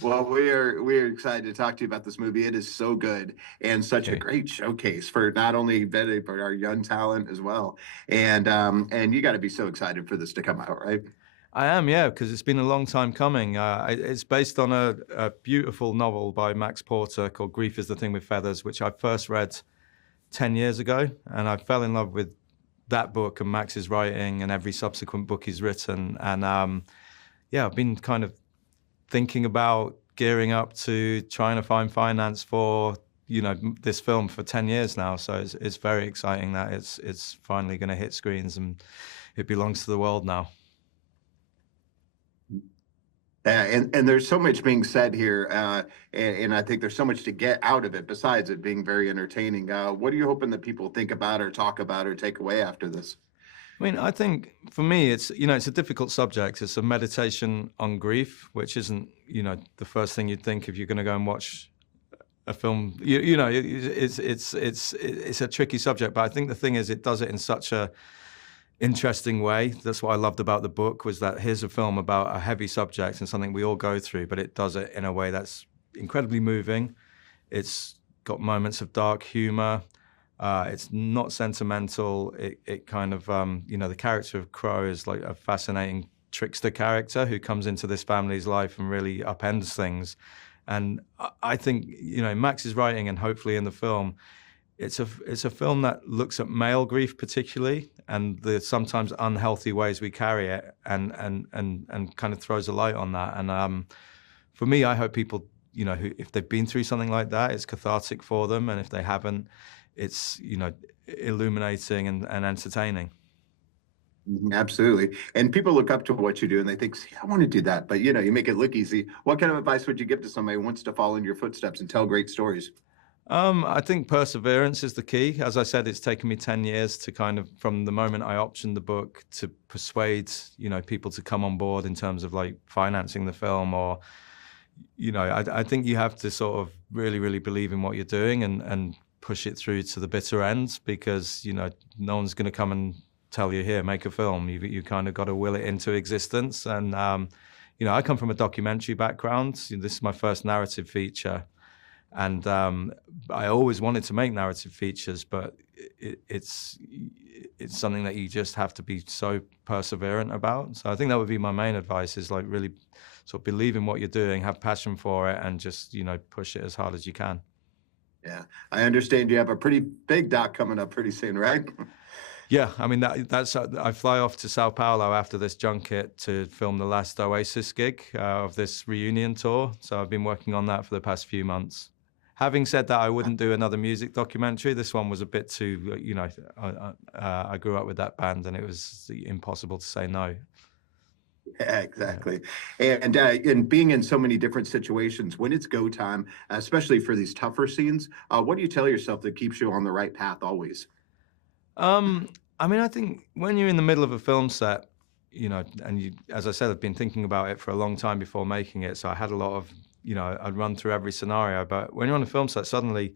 Well, we are excited to talk to you about this movie. It is so good and such a Okay. great showcase for not only Bette but our young talent as well. And you got to be so excited for this to come out, right? I am, yeah, because it's been a long time coming. It's based on a beautiful novel by Max Porter called Grief is the Thing with Feathers, which I first read 10 years ago. And I fell in love with that book and Max's writing and every subsequent book he's written. And yeah, I've been kind of thinking about gearing up to trying to find finance for this film for 10 years now. So it's very exciting that it's finally going to hit screens and it belongs to the world now. Yeah, and there's so much being said here, and I think there's so much to get out of it besides it being very entertaining. What are you hoping that people think about or talk about or take away after this? I mean, I think for me, it's a difficult subject. It's a meditation on grief, which isn't, the first thing you'd think if you're going to go and watch a film. It's a tricky subject, but I think the thing is, it does it in such a interesting way. That's what I loved about the book, was that here's a film about a heavy subject and something we all go through, but it does it in a way that's incredibly moving. It's got moments of dark humor. It's not sentimental. It kind of, the character of Crow is like a fascinating trickster character who comes into this family's life and really upends things. And I think, Max's writing and hopefully in the film, it's a film that looks at male grief particularly and the sometimes unhealthy ways we carry it and kind of throws a light on that. And for me, I hope people, who, if they've been through something like that, it's cathartic for them. And if they haven't, it's, illuminating and entertaining. Mhm, absolutely. And people look up to what you do and they think, see, I want to do that. But you make it look easy. What kind of advice would you give to somebody who wants to follow in your footsteps and tell great stories? I think perseverance is the key. As I said, it's taken me 10 years to kind of, from the moment I optioned the book, to persuade, people to come on board in terms of like financing the film. Or, I think you have to sort of really, really believe in what you're doing and push it through to the bitter end, because, no one's going to come and tell you, here, make a film. You kind of got to will it into existence. And, I come from a documentary background. This is my first narrative feature. And I always wanted to make narrative features, but it's something that you just have to be so perseverant about. So I think that would be my main advice, is like really sort of believe in what you're doing, have passion for it, and just, push it as hard as you can. Yeah. I understand you have a pretty big doc coming up pretty soon, right? Yeah, I mean that's I fly off to Sao Paulo after this junket to film the last Oasis gig of this reunion tour. So I've been working on that for the past few months. Having said that, I wouldn't do another music documentary. This one was a bit too, I grew up with that band, and it was impossible to say no. Yeah, Yeah. exactly. And being in so many different situations, when it's go time, especially for these tougher scenes, what do you tell yourself that keeps you on the right path always? Um, I mean, I think when you're in the middle of a film set, and as I said, I've been thinking about it for a long time before making it. So I had a lot of, I'd run through every scenario. But when you're on a film set, suddenly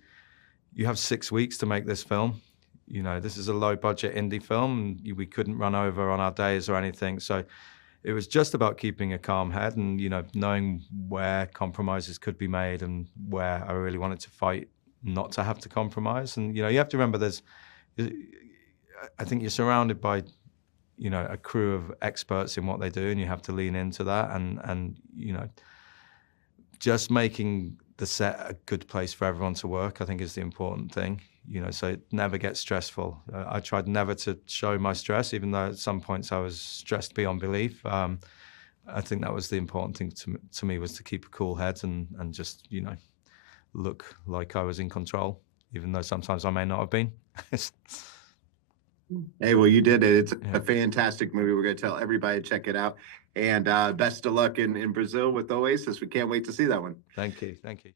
you have 6 weeks to make this film. This is a low budget indie film, and we couldn't run over on our days or anything. So it was just about keeping a calm head and, knowing where compromises could be made and where I really wanted to fight not to have to compromise. And, you have to remember I think you're surrounded by, a crew of experts in what they do, and you have to lean into that and, just making the set a good place for everyone to work, I think, is the important thing. So it never gets stressful. I tried never to show my stress, even though at some points I was stressed beyond belief. I think that was the important thing to me, was to keep a cool head and just, look like I was in control, even though sometimes I may not have been. Hey, well, you did it. It's a Yeah. fantastic movie. We're going to tell everybody to check it out. And best of luck in Brazil with Oasis. We can't wait to see that one. Thank you. Thank you.